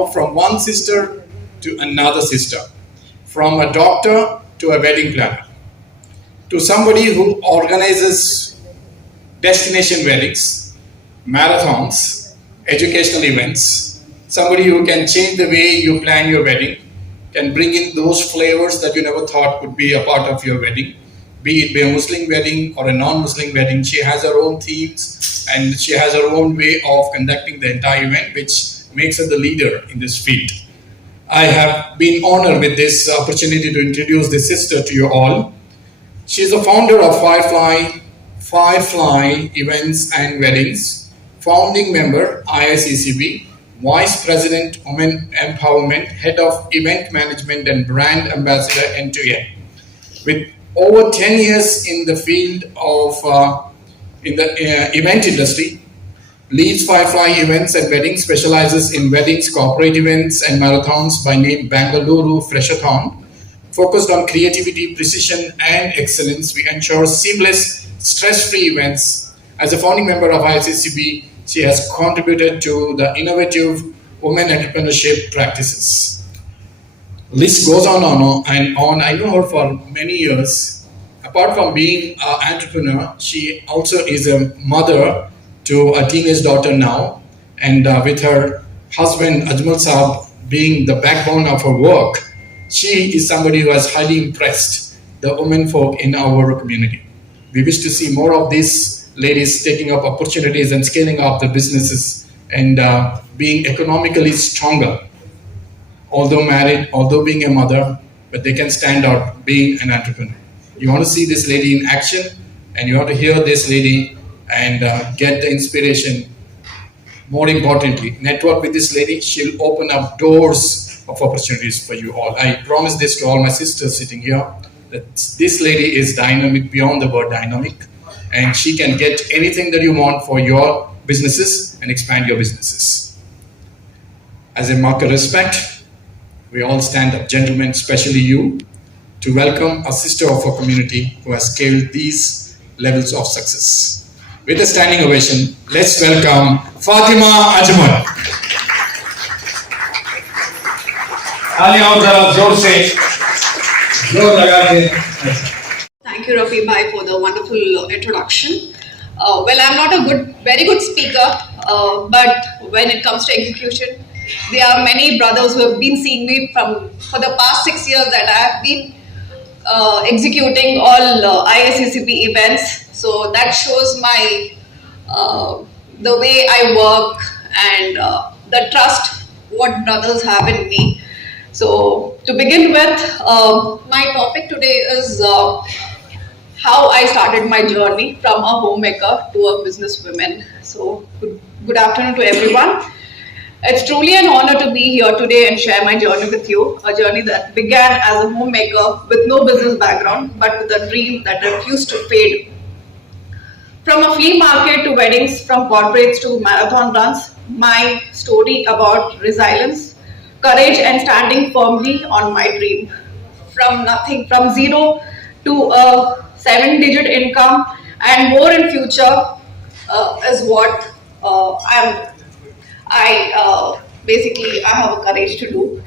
now from one sister to another sister, from a doctor to a wedding planner, to somebody who organizes destination weddings, marathons, educational events, somebody who can change the way you plan your wedding, can bring in those flavors that you never thought would be a part of your wedding. Be it a Muslim wedding or a non-Muslim wedding, she has her own themes and she has her own way of conducting the entire event, which makes her the leader in this field. I have been honored with this opportunity to introduce this sister to you all. She is the founder of Firefly Events and Weddings, founding member IICCB, Vice President Women Empowerment, Head of Event Management and Brand Ambassador end-to-end. With over 10 years in the field of event industry, leads Firefly Events and Weddings, specializes in weddings, corporate events and marathons by name Bengaluru Freshathon. Focused on creativity, precision and excellence, we ensure seamless, stress-free events. As a founding member of IICCB, she has contributed to the innovative women entrepreneurship practices. List goes on and on. I know her for many years. Apart from being an entrepreneur, she also is a mother to a teenage daughter now, and with her husband Ajmal Saab being the backbone of her work, she is somebody who has highly impressed the women folk in our community. We wish to see more of these ladies taking up opportunities and scaling up the businesses and being economically stronger. Although married, although being a mother, but they can stand out being an entrepreneur. You want to see this lady in action, and you want to hear this lady and get the inspiration. More importantly, network with this lady. She'll open up doors of opportunities for you all. I promise this to all my sisters sitting here, that this lady is dynamic beyond the word dynamic, and she can get anything that you want for your businesses and expand your businesses. As a mark of respect, we all stand up, gentlemen, especially you, to welcome a sister of our community who has scaled these levels of success. With a standing ovation, let's welcome Fathima Ajmal. Thank you, Rafi Bhai, for the wonderful introduction. Well, I'm not a very good speaker, but when it comes to execution, there are many brothers who have been seeing me for the past 6 years that I have been executing all IICCB events. So that shows my the way I work and the trust what brothers have in me. So to begin with, my topic today is how I started my journey from a homemaker to a businesswoman. So good afternoon to everyone. It's truly an honor to be here today and share my journey with you, a journey that began as a homemaker with no business background, but with a dream that refused to fade. From a flea market to weddings, from corporates to marathon runs, my story about resilience, courage and standing firmly on my dream. From nothing, from zero to a 7-digit income and more in future is what I have a courage to do.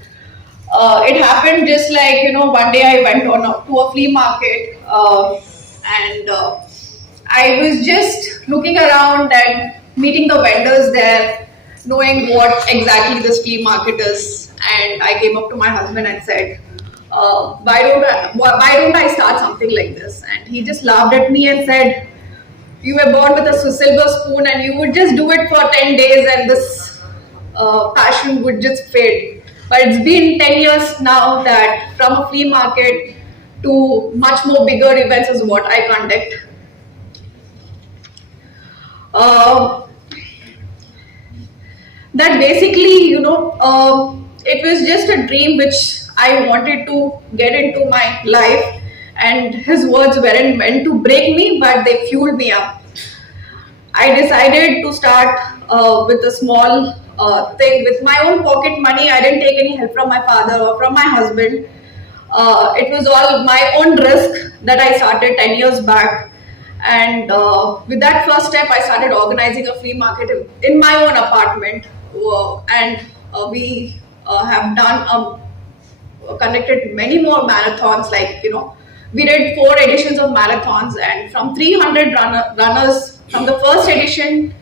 It happened just like, one day I went to a flea market and I was just looking around and meeting the vendors there, knowing what exactly this flea market is. And I came up to my husband and said, why don't I start something like this? And he just laughed at me and said, you were born with a silver spoon and you would just do it for 10 days and this passion would just fade. But it's been 10 years now that from a flea market to much more bigger events is what I conduct. That basically, it was just a dream which I wanted to get into my life, and his words weren't meant to break me, but they fueled me up. I decided to start with a small thing with my own pocket money. I didn't take any help from my father or from my husband. It was all my own risk that I started 10 years back. And with that first step, I started organizing a flea market in my own apartment. And we have done conducted many more marathons. Like we did 4 editions of marathons, and from 300 runners from the first edition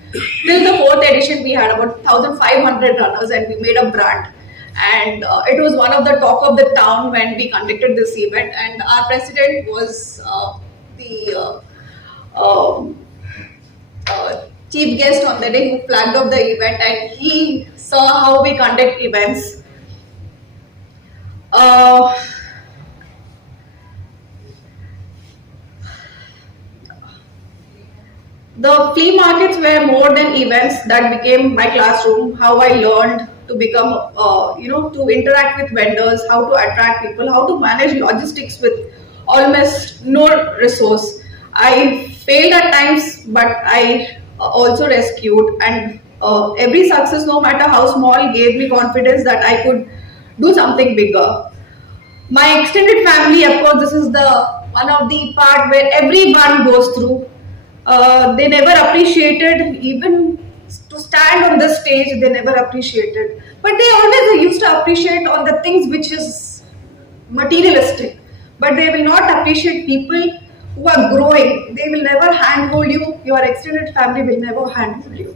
till the fourth edition, we had about 1,500 runners, and we made a brand. And it was one of the talk of the town when we conducted this event. And our president was the chief guest on the day who flagged off the event, and he saw how we conduct events. The flea markets were more than events. That became my classroom. How I learned to become, to interact with vendors, how to attract people, how to manage logistics with almost no resource. I failed at times, but I also rescued. And every success, no matter how small, gave me confidence that I could do something bigger. My extended family, of course, this is the one of the part where everyone goes through. They never appreciated, even to stand on this stage, they never appreciated. But they always used to appreciate on the things which is materialistic. But they will not appreciate people who are growing. They will never handhold you. Your extended family will never handhold you.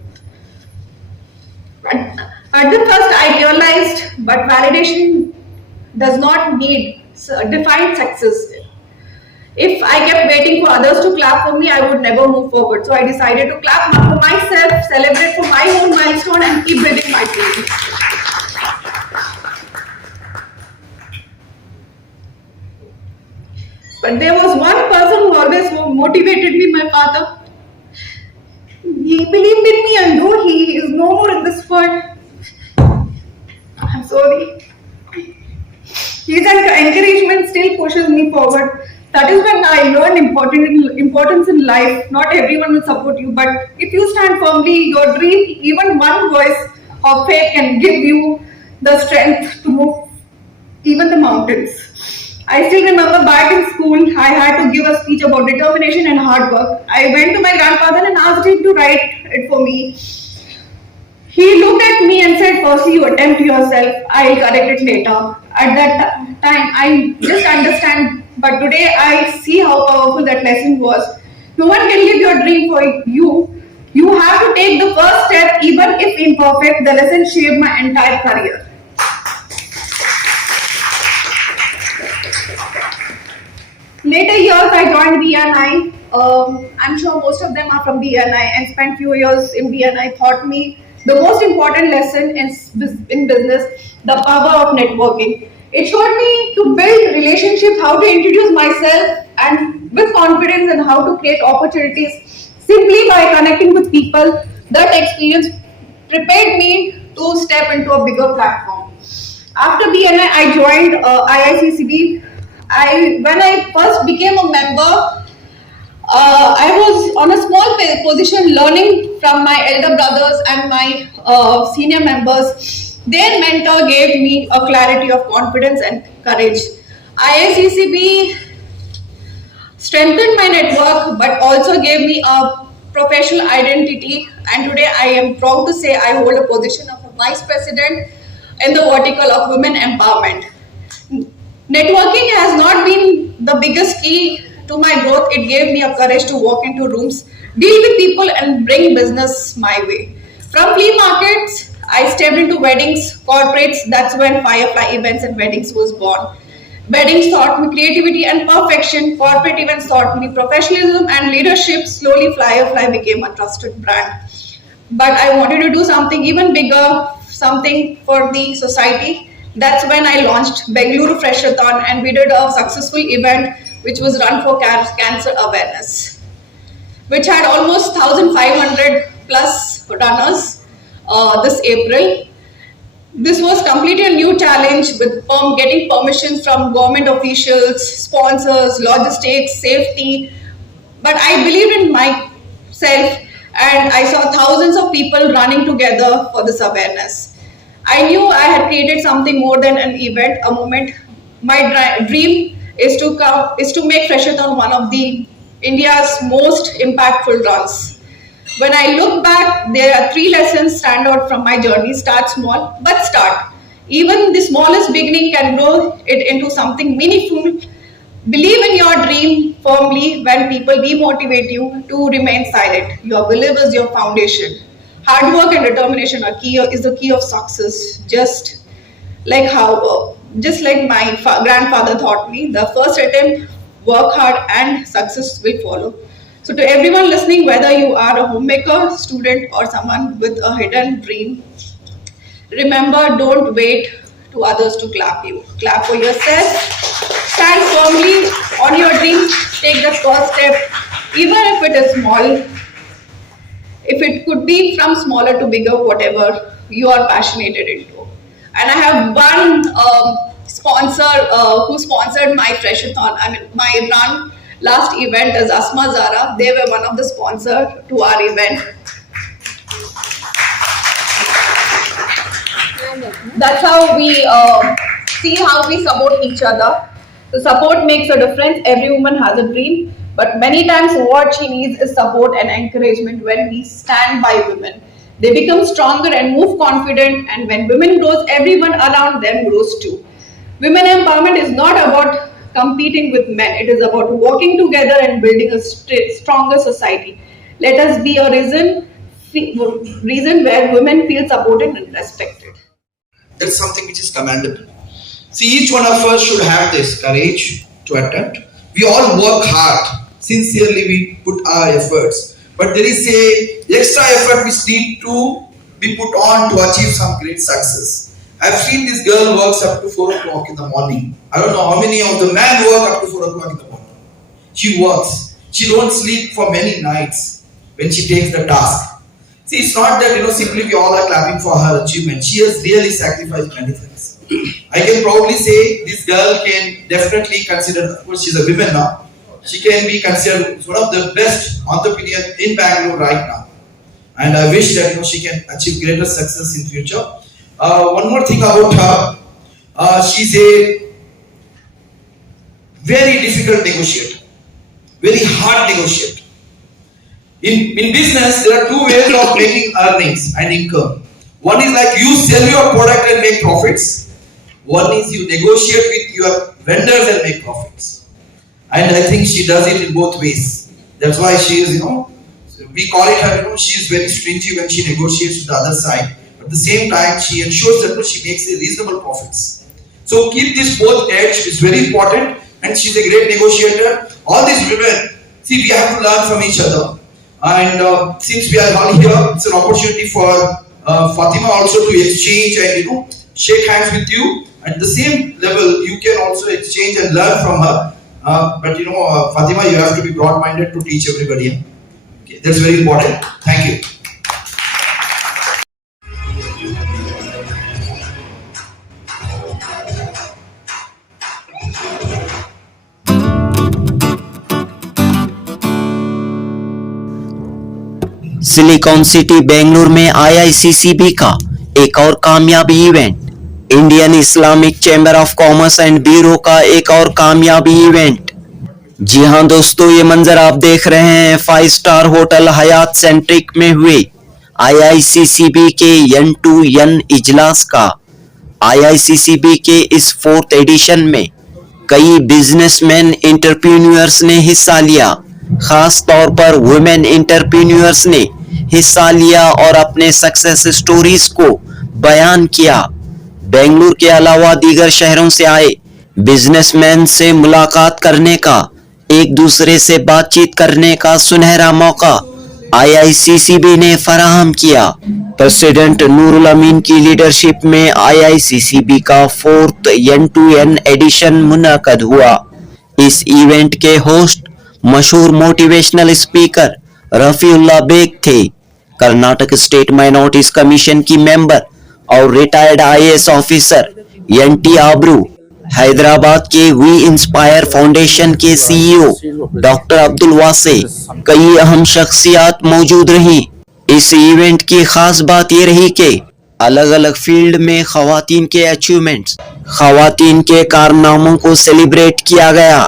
At the first, I realized, but validation does not need defined success. If I kept waiting for others to clap for me, I would never move forward. So I decided to clap for myself, celebrate for my own milestone, and keep building my dreams. But there was one person who always motivated me, my father. He believed in me, and though he is no more in this world, I'm sorry. His encouragement still pushes me forward. That is when I learned importance in life. Not everyone will support you, but if you stand firmly, your dream, even one voice of faith can give you the strength to move even the mountains. I still remember back in school, I had to give a speech about determination and hard work. I went to my grandfather and asked him to write it for me. He looked at me and said, firstly, you attempt yourself, I'll correct it later. At that time, I just understand, but today I see how powerful that lesson was. No one can live your dream for you. You have to take the first step, even if imperfect. The lesson shaped my entire career. Later years, I joined BNI. I'm sure most of them are from BNI and spent few years in BNI. Taught me the most important lesson in business, the power of networking. It showed me to build relationships, how to introduce myself and with confidence, and how to create opportunities simply by connecting with people. That experience prepared me to step into a bigger platform. After BNI, I joined IICCB. When I first became a member, I was on a small position, learning from my elder brothers and my senior members. Their mentor gave me a clarity of confidence and courage. IICCB strengthened my network, but also gave me a professional identity. And today I am proud to say I hold a position of a vice president in the vertical of women empowerment. Networking has not been the biggest key to my growth. It gave me a courage to walk into rooms, deal with people, and bring business my way. From flea markets, I stepped into weddings, corporates. That's when Firefly Events and Weddings was born. Weddings taught me creativity and perfection. Corporate events taught me professionalism and leadership. Slowly, Firefly became a trusted brand. But I wanted to do something even bigger, something for the society. That's when I launched Bengaluru Freshathon, and we did a successful event which was run for cancer awareness, which had almost 1,500 plus runners this April. This was completely a new challenge with getting permissions from government officials, sponsors, logistics, safety. But I believed in myself, and I saw thousands of people running together for this awareness. I knew I had created something more than an event, a moment. My dream is to make Freshathon one of the India's most impactful runs. When I look back, there are three lessons stand out from my journey. Start small, but start. Even the smallest beginning can grow it into something meaningful. Believe in your dream firmly when people demotivate you to remain silent. Your belief is your foundation. Hard work and determination is the key of success. Just like my grandfather taught me, the first attempt, work hard, and success will follow. So, to everyone listening, whether you are a homemaker, student, or someone with a hidden dream, remember, don't wait to others to clap you. Clap for yourself. Stand firmly on your dream. Take the first step, even if it is small. If it could be from smaller to bigger, whatever you are passionate into. And I have one sponsor who sponsored my freshathon. I mean, my run last event is Asma Zara. They were one of the sponsor to our event. That's how we see how we support each other. So support makes a difference. Every woman has a dream, but many times what she needs is support and encouragement. When we stand by women, they become stronger and move confident, and when women grows, everyone around them grows too. Women empowerment is not about competing with men. It is about working together and building a stronger society. Let us be a reason where women feel supported and respected. That's something which is commendable. See, each one of us should have this courage to attempt. We all work hard. Sincerely, we put our efforts. But there is a extra effort which need to be put on to achieve some great success. I've seen this girl works up to 4 o'clock in the morning. I don't know how many of the men work up to 4 o'clock in the morning. She works. She don't sleep for many nights when she takes the task. See, it's not that, simply we all are clapping for her achievement. She has really sacrificed many things. I can proudly say this girl can definitely consider, of course she's a woman now, she can be considered one of the best entrepreneurs in Bengaluru right now. And I wish that, she can achieve greater success in future. One more thing about her, she's a very difficult negotiator, very hard negotiator. In business, there are two ways of making earnings and income. One is like you sell your product and make profits. One is you negotiate with your vendors and make profits. And I think she does it in both ways. That's why she is, we call it her, she is very stingy when she negotiates with the other side. But at the same time, she ensures that she makes a reasonable profits. So keep this both edge is very important. And she's a great negotiator. All these women, see, we have to learn from each other. And since we are all here, it's an opportunity for Fathima also to exchange and shake hands with you. At the same level, you can also exchange and learn from her. But Fathima, you have to be broad-minded to teach everybody. Okay, that's very important. Thank you. Silicon city Bengaluru में IICCB का एक और कामयाबी event, Indian Islamic chamber of commerce and bureau का एक और कामयाबी event. जी हां दोस्तों, ये मंजर आप देख रहे हैं 5 स्टार होटल हयात सेंट्रिक में हुए IICCB के N2N इजलास का। IICCB के इस 4th एडिशन में कई बिजनेसमैन एंटरप्रेन्योर्स ने हिस्सा लिया। खास तौर पर वुमेन एंटरप्रेन्योर्स ने हिस्सा लिया और अपने सक्सेस स्टोरीज को बयान किया। बेंगलुरु के अलावा दीगर शहरों से आए बिजनेसमैन से मुलाकात करने का, एक दूसरे से बातचीत करने का सुनहरा मौका IICCB ने फराहम किया। प्रेसिडेंट नूरुल अमीन की लीडरशिप में IICCB का 4th N2N एडिशन मुनअक़द हुआ। इस इवेंट के होस्ट मशहूर मोटिवेशनल स्पीकर रफीउल्लाह बेग थे। कर्नाटक स्टेट माइनॉरिटीज कमीशन की मेंबर और retired IAS officer NT Abru, Hyderabad के वी इंस्पायर फाउंडेशन के CEO डॉक्टर अब्दुल वासे, कई अहम शख्सियात मौजूद रहीं। इस इवेंट की खास बात ये रही कि अलग अलग फील्ड में खवातीन के अचीवमेंट्स, खवातीन के कारनामों को सेलिब्रेट किया गया।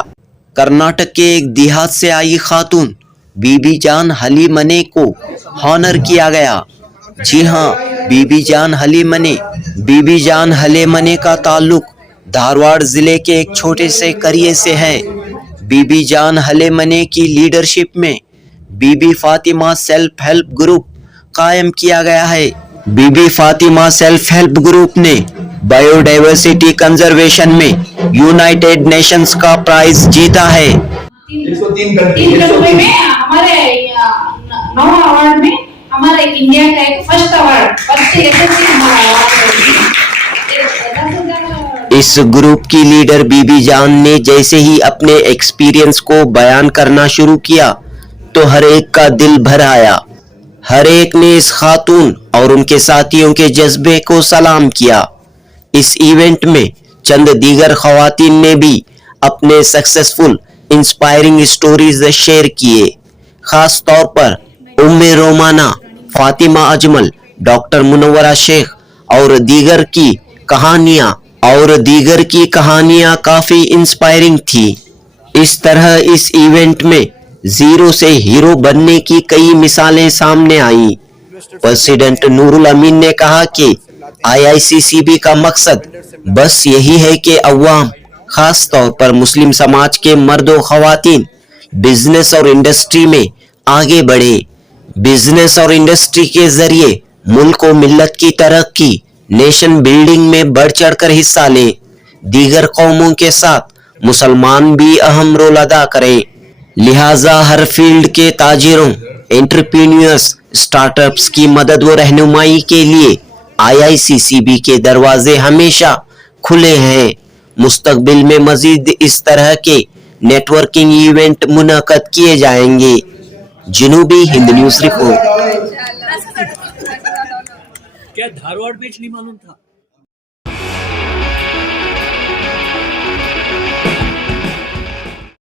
कर्नाटक के एक देहात से आई खातून बीबी जान हलीमने को हॉनर किया गया। जी हाँ, बीबी जान हलीमने का ताल्लुक धारवाड़ जिले के एक छोटे से करिए से है। बीबी जान हलीमने की लीडरशिप में बीबी फातिमा सेल्फ हेल्प ग्रुप कायम किया गया है। बीबी फातिमा सेल्फ हेल्प ग्रुप ने बायोडाइवर्सिटी कंजर्वेशन में यूनाइटेड नेशंस का प्राइज जीता है। 103 कंट्री में हमारे 9 अवार्ड में हमारा एक इंडिया का एक फर्स्ट अवार्ड इस ग्रुप की लीडर बीबी जान ने जैसे ही अपने एक्सपीरियंस को बयान करना शुरू किया तो हर एक का दिल भर आया। हर एक ने इस खातून और उनके साथियों के जज्बे को सलाम किया। इस इवेंट में चंद दीगर खवातीन ने भी अपने सक्सेसफुल इंस्पायरिंग स्टोरीज शेयर किए। खास तौर पर उम्मे रोमाना, फातिमा अजमल, डॉक्टर मुनव्वरा शेख और दीगर की कहानियां काफी इंस्पायरिंग थी। इस तरह इस इवेंट में जीरो से हीरो बनने की कई मिसालें सामने आई। प्रेसिडेंट नूरुल अमीन ने कहा कि IICCB का मकसद बस यही है कि अवाम, खास तौर पर मुस्लिम समाज के मर्दों खवातीन बिजनेस और इंडस्ट्री में आगे बढ़े। बिजनेस और इंडस्ट्री के जरिए मुल्क और मिल्लत की तरक्की, नेशन बिल्डिंग में बढ़ चढ़कर हिस्सा ले। दीगर कौमों के साथ मुसलमान भी अहम रोल अदा करें। लिहाजा हर फील्ड के ताजिरों, एंटरप्रेन्योर्स, स्टार्टअप्स की मदद व रहनुमाई के लिए IICCB के दरवाजे हमेशा खुले हैं। मुस्तकबिल में मजीद इस तरह के नेटवर्किंग इवेंट मुनक्कद किए जाएंगे। जनूबी हिंद न्यूज़ रिपोर्ट। क्या धारवाड़ मैच नहीं मालूम था?